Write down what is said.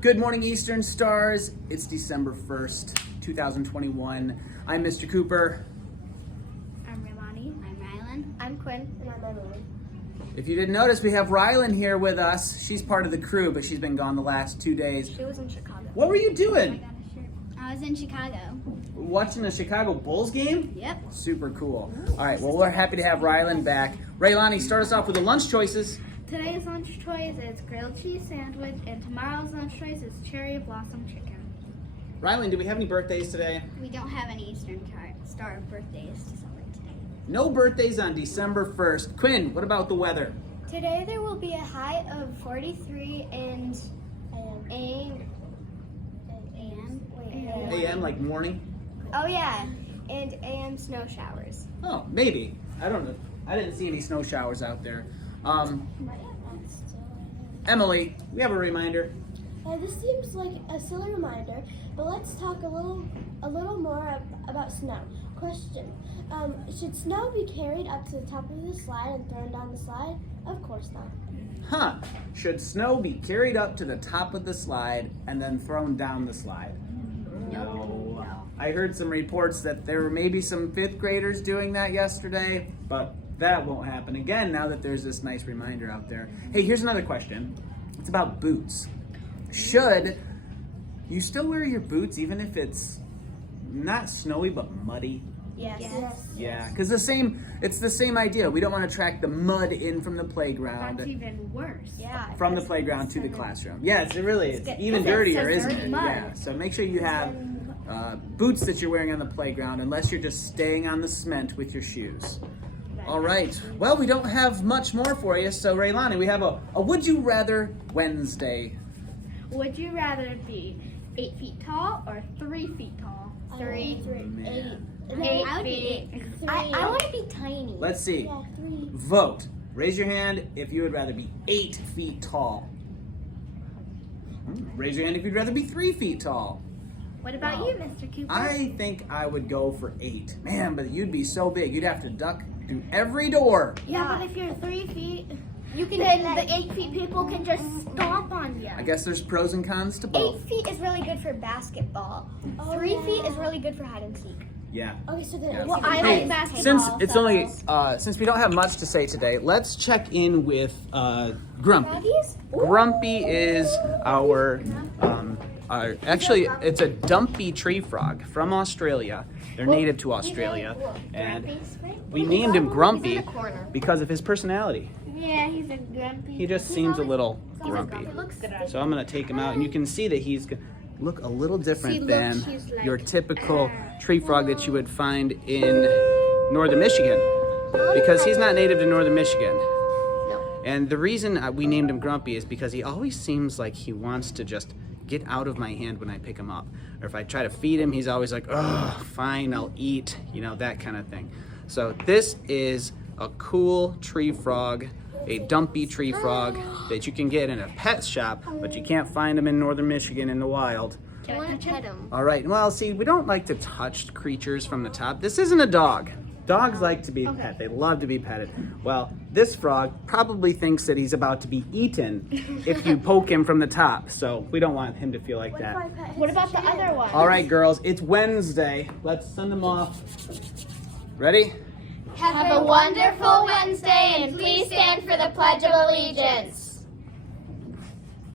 Good morning, Eastern Stars. It's December 1st, 2021. I'm Mr. Cooper. I'm Raylani. I'm Rylan. I'm Quinn. And I'm Emily. If you didn't notice, we have Rylan here with us. She's part of the crew, but she's been gone the last 2 days. She was in Chicago. What were you doing? I was in Chicago. Watching the Chicago Bulls game? Yep. Super cool. All right, well, we're happy to have Rylan back. Raylani, start us off with the lunch choices. Today's lunch choice is grilled cheese sandwich, and tomorrow's lunch choice is cherry blossom chicken. Rylan, do we have any birthdays today? We don't have any Eastern Star birthdays to celebrate today. No birthdays on December 1st. Quinn, what about the weather? Today there will be a high of 43 and AM, like morning? Oh yeah, and AM snow showers. Oh, maybe. I don't know. I didn't see any snow showers out there. Emily, we have a reminder. This seems like a silly reminder, but let's talk a little more about snow. Question: should snow be carried up to the top of the slide and thrown down the slide? Of course not. Huh. Should snow be carried up to the top of the slide and then thrown down the slide? No. I heard some reports that there were maybe some 5th graders doing that yesterday, but that won't happen again now that there's this nice reminder out there. Hey, here's another question. It's about boots. Should you still wear your boots even if it's not snowy but muddy? Yes. Yeah, because it's the same idea. We don't want to track the mud in from the playground. That's even worse. Yeah. From the playground to the classroom. Yeah, it's even dirtier, isn't it? mud. Yeah. So make sure you have boots that you're wearing on the playground, unless you're just staying on the cement with your shoes. All right. Well, we don't have much more for you. So Raylani, we have a Would You Rather Wednesday. Would you rather be 8 feet tall or 3 feet tall? Three. Eight I would be feet. eight. I want to be tiny. Let's see. Yeah, 3. Vote. Raise your hand if you would rather be 8 feet tall. Raise your hand if you'd rather be 3 feet tall. What about Wow. you, Mr. Cooper? I think I would go for 8. Man, but you'd be so big. You'd have to duck through every door. Yeah, but if you're 3 feet, You can then the 8 feet people can just stomp on you. I guess there's pros and cons to 8 both. feet is really good for basketball. Oh, 3 yeah. feet is really good for hide and seek. Yeah. Okay, so then. Yeah. Well, I Hey, like basketball. Since it's so- only since we don't have much to say today, let's check in with Grumpy. Doggies? Grumpy is our actually it's a dumpy tree frog from Australia. They're native to Australia, and we named him Grumpy because of his personality. Yeah, he's a grumpy. He just seems a little grumpy. Looks good. So I'm gonna take him out, and you can see that he's look a little different See, look, than he's like, your typical tree frog that you would find in northern Michigan, because he's not native to northern Michigan. And the reason we named him Grumpy is because he always seems like he wants to just get out of my hand when I pick him up. Or if I try to feed him, he's always like, oh, fine, I'll eat, that kind of thing. So this is a cool tree frog, a dumpy tree frog that you can get in a pet shop, but you can't find them in northern Michigan in the wild. I want to pet him. All right, well, see, we don't like to touch creatures from the top. This isn't a dog. Dogs like to be pet. They love to be petted. Well, this frog probably thinks that he's about to be eaten if you poke him from the top. So we don't want him to feel like that. What about the other one? All right, girls, it's Wednesday. Let's send them off. Ready? Have a wonderful Wednesday, and please stand for the Pledge of Allegiance.